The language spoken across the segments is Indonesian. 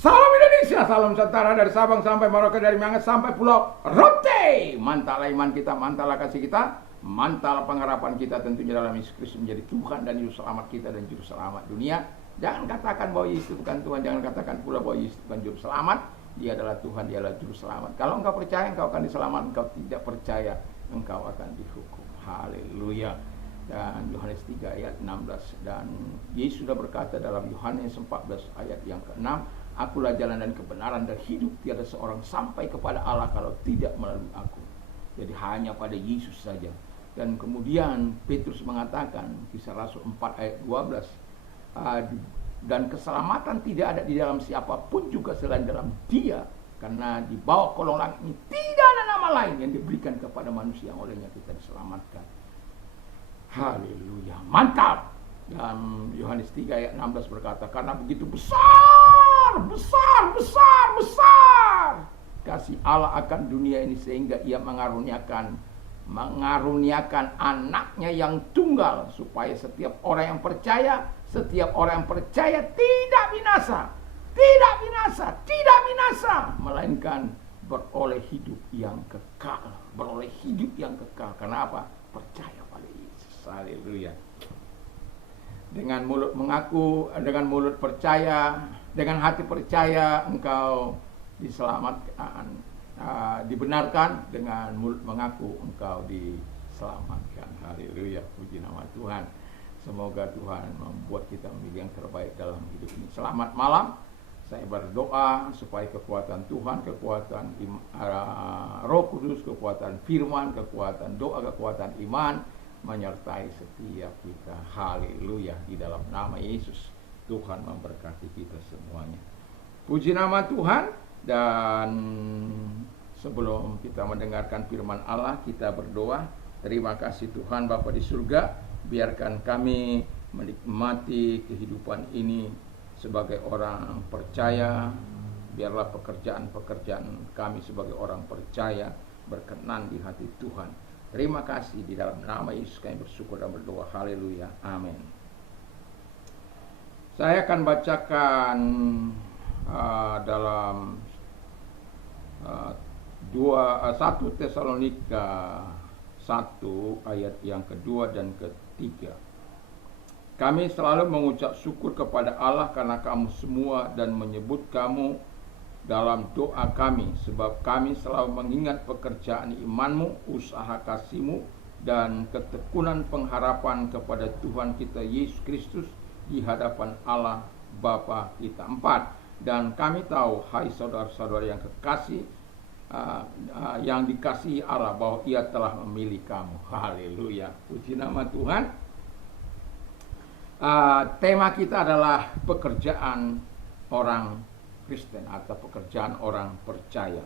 Salam Indonesia, salam Nusantara, dari Sabang sampai Merauke, dari Miangas sampai Pulau Rote. Mantal iman kita, mantal kasih kita, mantal pengharapan kita tentunya dalam Yesus Kristus menjadi Tuhan dan Juru Selamat kita dan Juru Selamat dunia. Jangan katakan bahwa Yesus bukan Tuhan, jangan katakan pula bahwa Yesus bukan Juru Selamat. Dia adalah Tuhan, dia adalah Juru Selamat. Kalau engkau percaya, engkau akan diselamatkan. Engkau tidak percaya, engkau akan dihukum. Haleluya. Dan Yohanes 3 ayat 16. Dan Yesus sudah berkata dalam Yohanes 14 ayat yang ke-6, Akulah jalan dan kebenaran dan hidup. Tiada seorang sampai kepada Allah kalau tidak melalui aku. Jadi hanya pada Yesus saja. Dan kemudian Petrus mengatakan, Kisah Rasul 4 ayat 12, dan keselamatan tidak ada di dalam siapapun juga selain dalam Dia, karena di bawah kolong langit ini tidak ada nama lain yang diberikan kepada manusia yang olehnya kita diselamatkan. Haleluya, mantap. Dan Yohanes 3 ayat 16 berkata, karena begitu besar kasih Allah akan dunia ini, sehingga Ia mengaruniakan anaknya yang tunggal, supaya setiap orang yang percaya tidak binasa, melainkan beroleh hidup yang kekal. Kenapa? Percaya pada Yesus. Haleluya. Dengan mulut mengaku, dengan mulut percaya, dengan hati percaya, engkau diselamatkan, dibenarkan. Dengan mulut mengaku, engkau diselamatkan. Haleluya, puji nama Tuhan. Semoga Tuhan membuat kita memilih yang terbaik dalam hidup ini. Selamat malam. Saya berdoa supaya kekuatan Tuhan, kekuatan Roh Kudus, kekuatan firman, kekuatan doa, kekuatan iman menyertai setiap kita. Haleluya. Di dalam nama Yesus, Tuhan memberkati kita semuanya. Puji nama Tuhan. Dan sebelum kita mendengarkan firman Allah, kita berdoa. Terima kasih Tuhan Bapa di surga, biarkan kami menikmati kehidupan ini sebagai orang percaya. Biarlah pekerjaan-pekerjaan kami sebagai orang percaya berkenan di hati Tuhan. Terima kasih, di dalam nama Yesus kami bersyukur dan berdoa. Haleluya, amin. Saya akan bacakan dalam 1 Tesalonika 1 ayat yang kedua dan ketiga. Kami selalu mengucap syukur kepada Allah karena kamu semua dan menyebut kamu dalam doa kami, sebab kami selalu mengingat pekerjaan imanmu, usaha kasihmu, dan ketekunan pengharapan kepada Tuhan kita Yesus Kristus di hadapan Allah Bapa kita. 4. Dan kami tahu, hai saudara-saudara yang kekasih, yang dikasihi Allah, bahwa Ia telah memilih kamu. Haleluya, puji nama Tuhan. Tema kita adalah pekerjaan orang Kristen atau pekerjaan orang percaya.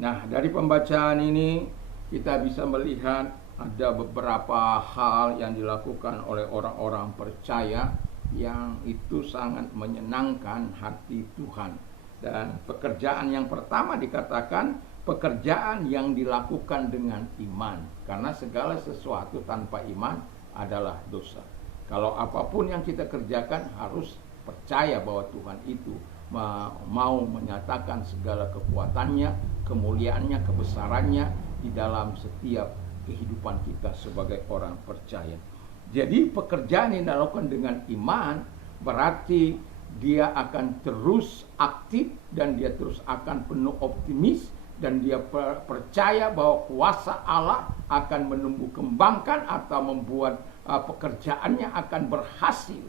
Nah, dari pembacaan ini kita bisa melihat ada beberapa hal yang dilakukan oleh orang-orang percaya yang itu sangat menyenangkan hati Tuhan. Dan pekerjaan yang pertama dikatakan pekerjaan yang dilakukan dengan iman, karena segala sesuatu tanpa iman adalah dosa. Kalau apapun yang kita kerjakan harus percaya bahwa Tuhan itu mau menyatakan segala kekuatannya, kemuliaannya, kebesarannya di dalam setiap kehidupan kita sebagai orang percaya. Jadi pekerjaan yang dilakukan dengan iman berarti dia akan terus aktif dan dia terus akan penuh optimis, dan dia percaya bahwa kuasa Allah akan menumbuh kembangkan atau membuat pekerjaannya akan berhasil.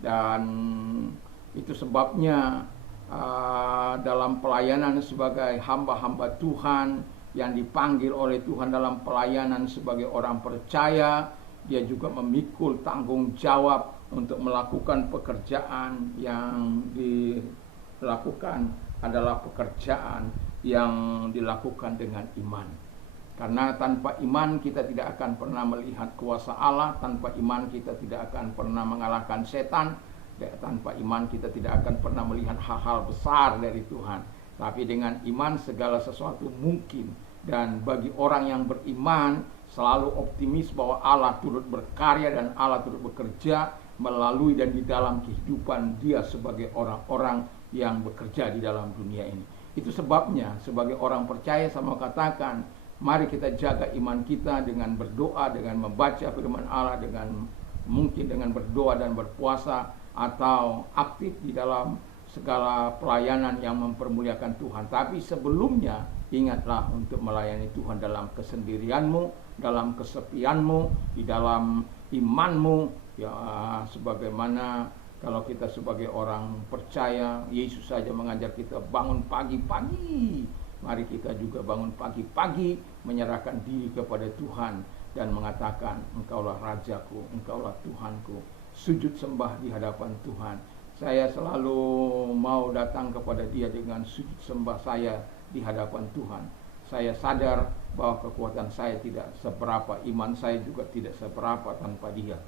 Dan itu sebabnya dalam pelayanan sebagai hamba-hamba Tuhan yang dipanggil oleh Tuhan dalam pelayanan sebagai orang percaya, dia juga memikul tanggung jawab untuk melakukan pekerjaan yang dilakukan adalah pekerjaan yang dilakukan dengan iman. Karena tanpa iman kita tidak akan pernah melihat kuasa Allah, tanpa iman kita tidak akan pernah mengalahkan setan, tanpa iman kita tidak akan pernah melihat hal-hal besar dari Tuhan. Tapi dengan iman segala sesuatu mungkin. Dan bagi orang yang beriman selalu optimis bahwa Allah turut berkarya dan Allah turut bekerja, melalui dan di dalam kehidupan dia sebagai orang-orang yang bekerja di dalam dunia ini. Itu sebabnya sebagai orang percaya saya mau katakan, mari kita jaga iman kita dengan berdoa, dengan membaca firman Allah, mungkin dengan berdoa dan berpuasa, atau aktif di dalam segala pelayanan yang mempermuliakan Tuhan. Tapi sebelumnya ingatlah untuk melayani Tuhan dalam kesendirianmu, dalam kesepianmu, di dalam imanmu, ya, sebagaimana kalau kita sebagai orang percaya, Yesus saja mengajar kita bangun pagi-pagi. Mari kita juga bangun pagi-pagi, menyerahkan diri kepada Tuhan dan mengatakan, Engkaulah Rajaku, Engkaulah Tuhanku. Sujud sembah di hadapan Tuhan. Saya selalu mau datang kepada Dia dengan sujud sembah saya di hadapan Tuhan. Saya sadar bahwa kekuatan saya tidak seberapa, iman saya juga tidak seberapa tanpa Dia.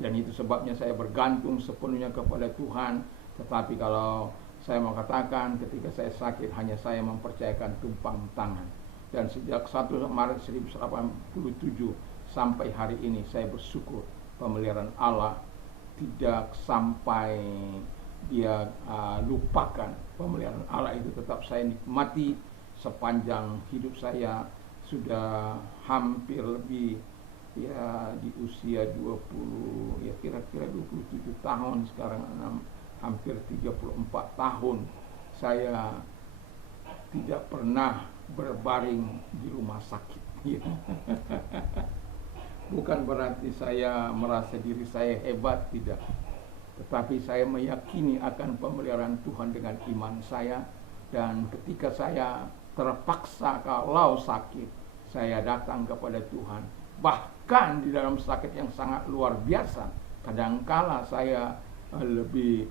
Dan itu sebabnya saya bergantung sepenuhnya kepada Tuhan. Tetapi kalau saya mau katakan, ketika saya sakit, hanya saya mempercayakan tumpang tangan. Dan sejak 1 Maret 1987 sampai hari ini, saya bersyukur pemeliharaan Allah tidak sampai Dia lupakan. Pemeliharaan Allah itu tetap saya nikmati sepanjang hidup saya. Sudah hampir lebih, ya, di usia 20, ya kira-kira 27 tahun sekarang, hampir 34 tahun saya tidak pernah berbaring di rumah sakit. Bukan berarti saya merasa diri saya hebat, tidak. Tetapi saya meyakini akan pemeliharaan Tuhan dengan iman saya. Dan ketika saya terpaksa kalau sakit, saya datang kepada Tuhan. Bahkan di dalam sakit yang sangat luar biasa, kadangkala saya lebih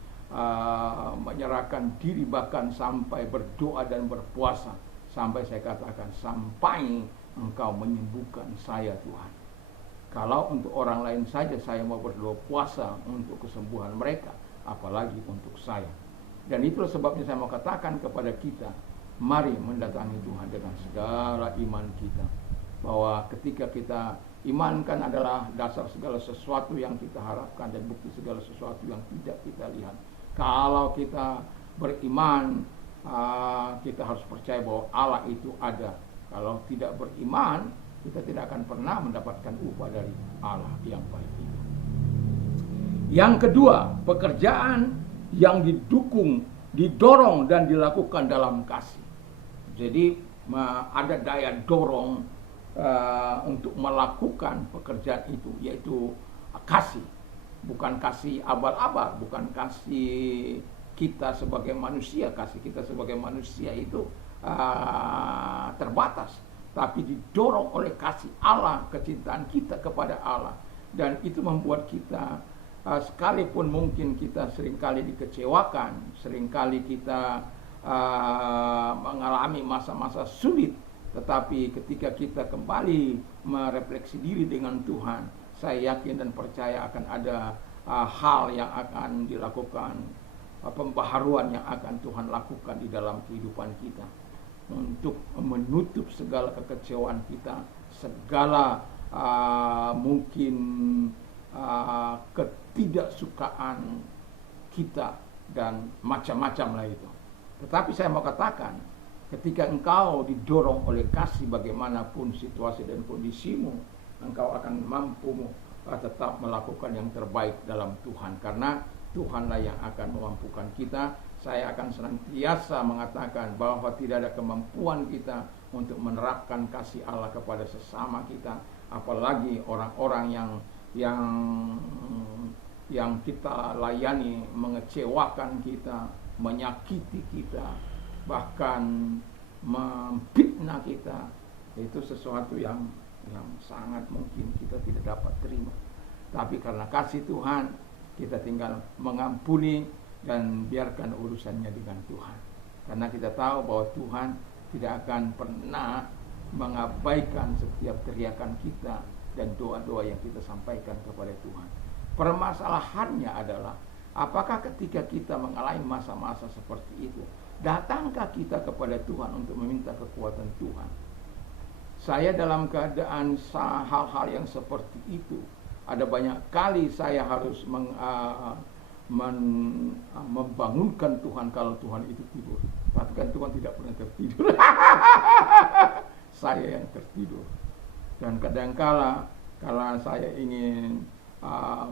menyerahkan diri, bahkan sampai berdoa dan berpuasa. Sampai saya katakan, sampai Engkau menyembuhkan saya Tuhan. Kalau untuk orang lain saja saya mau berdoa puasa untuk kesembuhan mereka, apalagi untuk saya. Dan itulah sebabnya saya mau katakan kepada kita, mari mendatangi Tuhan dengan segala iman kita. Bahwa ketika kita imankan adalah dasar segala sesuatu yang kita harapkan dan bukti segala sesuatu yang tidak kita lihat. Kalau kita beriman, kita harus percaya bahwa Allah itu ada. Kalau tidak beriman, kita tidak akan pernah mendapatkan upah dari Allah yang baik itu. Yang kedua, pekerjaan yang didorong dan dilakukan dalam kasih. Jadi ada daya dorong untuk melakukan pekerjaan itu, yaitu kasih. Bukan kasih abal-abal, bukan kasih kita sebagai manusia. Kasih kita sebagai manusia itu terbatas, tapi didorong oleh kasih Allah, kecintaan kita kepada Allah. Dan itu membuat kita, sekalipun mungkin kita seringkali dikecewakan, seringkali kita mengalami masa-masa sulit, tetapi ketika kita kembali merefleksi diri dengan Tuhan, saya yakin dan percaya akan ada hal yang akan dilakukan, pembaharuan yang akan Tuhan lakukan di dalam kehidupan kita, untuk menutup segala kekecewaan kita, segala mungkin ketidaksukaan kita, dan macam-macam lah itu. Tetapi saya mau katakan, ketika engkau didorong oleh kasih, bagaimanapun situasi dan kondisimu, engkau akan mampu tetap melakukan yang terbaik dalam Tuhan. Karena Tuhanlah yang akan memampukan kita. Saya akan senantiasa mengatakan bahwa tidak ada kemampuan kita untuk menerapkan kasih Allah kepada sesama kita, apalagi orang-orang yang kita layani mengecewakan kita, menyakiti kita, bahkan memfitnah kita. Itu sesuatu yang sangat mungkin kita tidak dapat terima. Tapi karena kasih Tuhan, kita tinggal mengampuni dan biarkan urusannya dengan Tuhan. Karena kita tahu bahwa Tuhan tidak akan pernah mengabaikan setiap teriakan kita dan doa-doa yang kita sampaikan kepada Tuhan. Permasalahannya adalah, apakah ketika kita mengalami masa-masa seperti itu, datangkah kita kepada Tuhan untuk meminta kekuatan Tuhan? Saya dalam keadaan hal-hal yang seperti itu, Ada banyak kali saya harus membangunkan Tuhan kalau Tuhan itu tidur. Tapi kan Tuhan tidak pernah tertidur. Saya yang tertidur. Dan kadangkala kalau saya ingin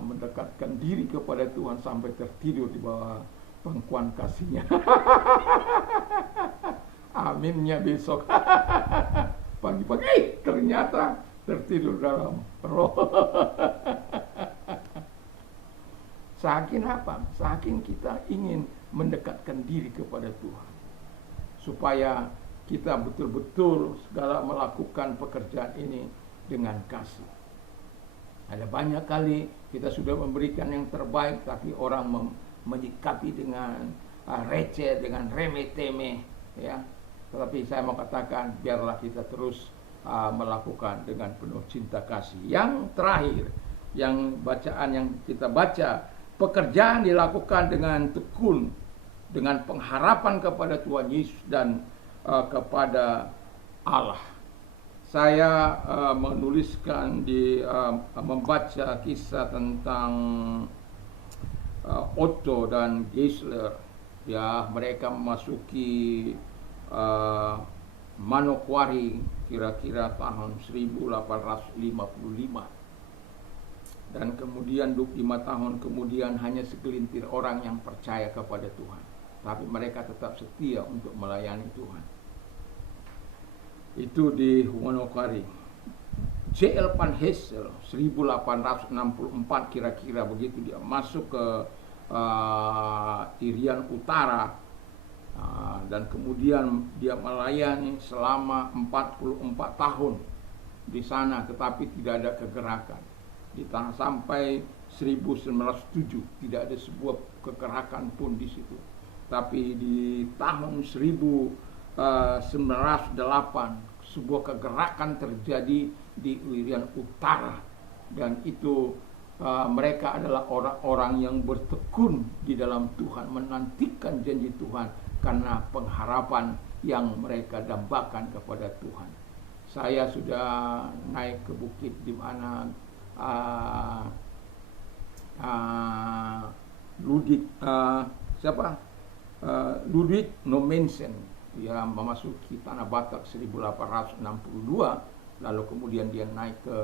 mendekatkan diri kepada Tuhan sampai tertidur di bawah pangkuan kasihnya. Aminnya besok. Pagi-pagi ternyata tertidur dalam roh. Saking apa? Saking kita ingin mendekatkan diri kepada Tuhan, supaya kita betul-betul segala melakukan pekerjaan ini dengan kasih. Ada banyak kali kita sudah memberikan yang terbaik, tapi orang menyikapi dengan receh, dengan remeh-temeh, ya. Tetapi saya mau katakan, biarlah kita terus melakukan dengan penuh cinta kasih. Yang terakhir, yang bacaan yang kita baca, pekerjaan dilakukan dengan tekun, dengan pengharapan kepada Tuhan Yesus dan kepada Allah. Saya menuliskan membaca kisah tentang Otto dan Geisler. Ya, mereka memasuki Manokwari kira-kira tahun 1855. Dan kemudian 25 tahun kemudian hanya segelintir orang yang percaya kepada Tuhan. Tapi mereka tetap setia untuk melayani Tuhan. Itu di Manokwari. J.L. Van Hessel 1864 kira-kira begitu dia masuk ke Irian Utara. Dan kemudian dia melayani selama 44 tahun di sana, tetapi tidak ada kegerakan. Di tanah sampai 1907 tidak ada sebuah kegerakan pun di situ. Tapi di tahun 1908 sebuah kegerakan terjadi di Irian Utara, dan itu mereka adalah orang-orang yang bertekun di dalam Tuhan, menantikan janji Tuhan karena pengharapan yang mereka dambakan kepada Tuhan. Saya sudah naik ke bukit di mana Ludwig Nommensen ya memasuki tanah Batak 1862, lalu kemudian dia naik ke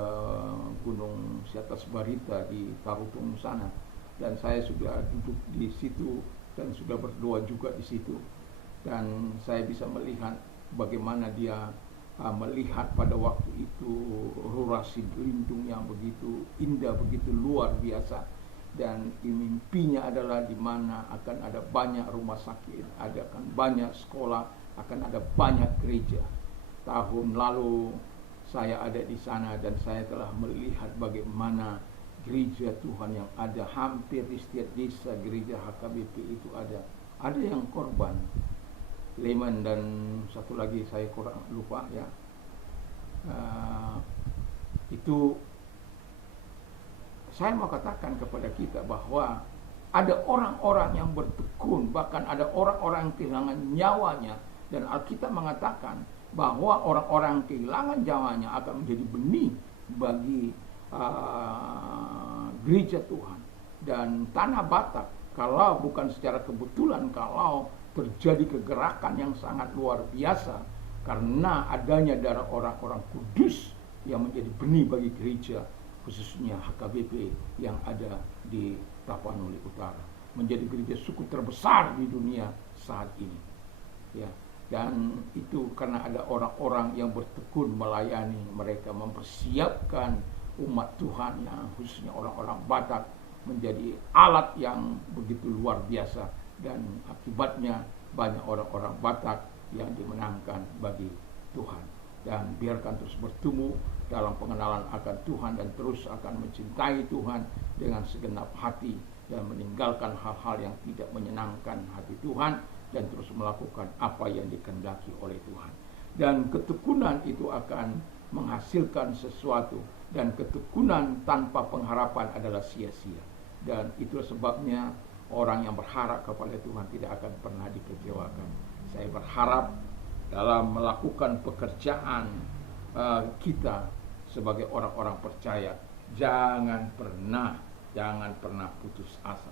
Gunung Siatas Barita di Tarutung sana, dan saya sudah duduk di situ dan sudah berdoa juga di situ, dan saya bisa melihat bagaimana dia melihat pada waktu itu rurasi lindung yang begitu indah, begitu luar biasa, dan mimpinya adalah di mana akan ada banyak rumah sakit, akan banyak sekolah, akan ada banyak gereja. Tahun lalu saya ada di sana dan saya telah melihat bagaimana gereja Tuhan yang ada hampir di setiap desa gereja HKBP itu ada yang korban. Lehman dan satu lagi saya kurang lupa ya. Itu saya mau katakan kepada kita bahwa ada orang-orang yang bertekun, bahkan ada orang-orang yang kehilangan nyawanya, dan Alkitab mengatakan bahwa orang-orang yang kehilangan nyawanya akan menjadi benih bagi gereja Tuhan. Dan tanah Batak, kalau bukan secara kebetulan, kalau terjadi kegerakan yang sangat luar biasa karena adanya darah orang-orang kudus yang menjadi benih bagi gereja, khususnya HKBP yang ada di Tapanuli Utara, menjadi gereja suku terbesar di dunia saat ini. Ya, dan itu karena ada orang-orang yang bertekun melayani, mereka mempersiapkan umat Tuhan yang khususnya orang-orang Batak menjadi alat yang begitu luar biasa, dan akibatnya banyak orang-orang Batak yang dimenangkan bagi Tuhan. Dan biarkan terus bertumbuh dalam pengenalan akan Tuhan dan terus akan mencintai Tuhan dengan segenap hati dan meninggalkan hal-hal yang tidak menyenangkan hati Tuhan dan terus melakukan apa yang dikehendaki oleh Tuhan. Dan ketekunan itu akan menghasilkan sesuatu, dan ketekunan tanpa pengharapan adalah sia-sia. Dan itu sebabnya orang yang berharap kepada Tuhan tidak akan pernah dikecewakan. Saya berharap dalam melakukan pekerjaan kita sebagai orang-orang percaya, Jangan pernah putus asa.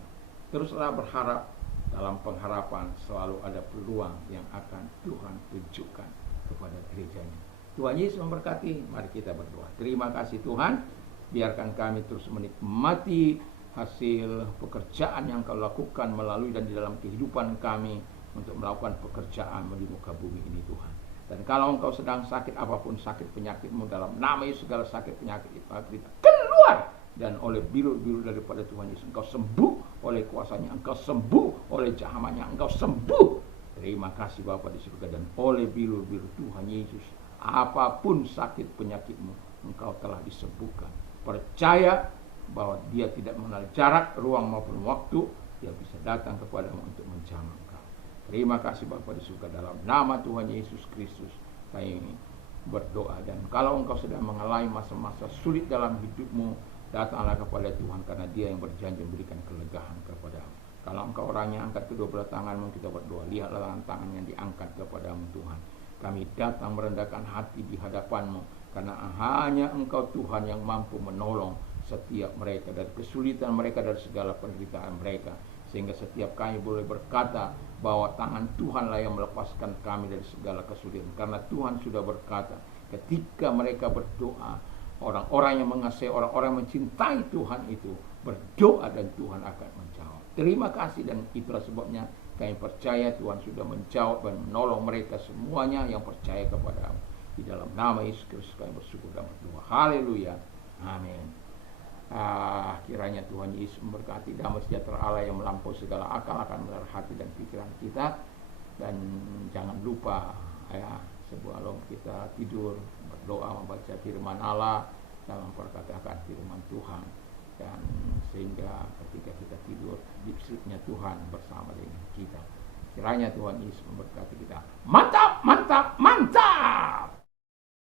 Teruslah berharap. Dalam pengharapan selalu ada peluang yang akan Tuhan tunjukkan kepada gerejanya. Tuhan Yesus memberkati. Mari kita berdoa. Terima kasih Tuhan. Biarkan kami terus menikmati hasil pekerjaan yang Kau lakukan melalui dan di dalam kehidupan kami untuk melakukan pekerjaan di muka bumi ini Tuhan. Dan kalau Engkau sedang sakit, apapun sakit penyakitmu, dalam nama Yesus segala sakit penyakit itu kita keluar. Dan oleh biru-biru daripada Tuhan Yesus Engkau sembuh oleh kuasanya, Engkau sembuh oleh jahamannya, Engkau sembuh. Terima kasih Bapa di surga. Dan oleh biru-biru Tuhan Yesus, apapun sakit penyakitmu, Engkau telah disembuhkan. Percaya bahwa Dia tidak mengenal jarak, ruang maupun waktu. Dia bisa datang kepadamu untuk menjamah engkau. Terima kasih Bapa di surga, dalam nama Tuhan Yesus Kristus kami berdoa. Dan kalau engkau sedang mengalami masa-masa sulit dalam hidupmu, datanglah kepada Tuhan, karena Dia yang berjanji memberikan kelegaan kepadamu. Kalau engkau orangnya, angkat kedua belah tanganmu, kita berdoa. Lihatlah tangan yang diangkat kepadamu Tuhan. Kami datang merendahkan hati di hadapan-Mu, karena hanya Engkau Tuhan yang mampu menolong setiap mereka dari kesulitan mereka, dari segala penderitaan mereka. Sehingga setiap kami boleh berkata bahwa tangan Tuhanlah yang melepaskan kami dari segala kesulitan. Karena Tuhan sudah berkata, ketika mereka berdoa, orang-orang yang mengasihi, orang-orang yang mencintai Tuhan itu berdoa dan Tuhan akan menjawab. Terima kasih, dan itulah sebabnya kami percaya Tuhan sudah menjawab dan menolong mereka semuanya yang percaya kepada-Mu. Di dalam nama Yesus Kristus kami bersyukur dan berdoa. Haleluya. Amin. Kiranya Tuhan Yesus memberkati. Damai sejahtera Allah yang melampaui segala akal akan memelihara hati dan pikiran kita. Dan jangan lupa ya, sebelum kita tidur berdoa, membaca firman Allah dan memperkatakan firman Tuhan. Dan sehingga ketika kita tidur, lipstiknya Tuhan bersama dengan kita. Kiranya Tuhan Yesus memberkati kita. Mantap!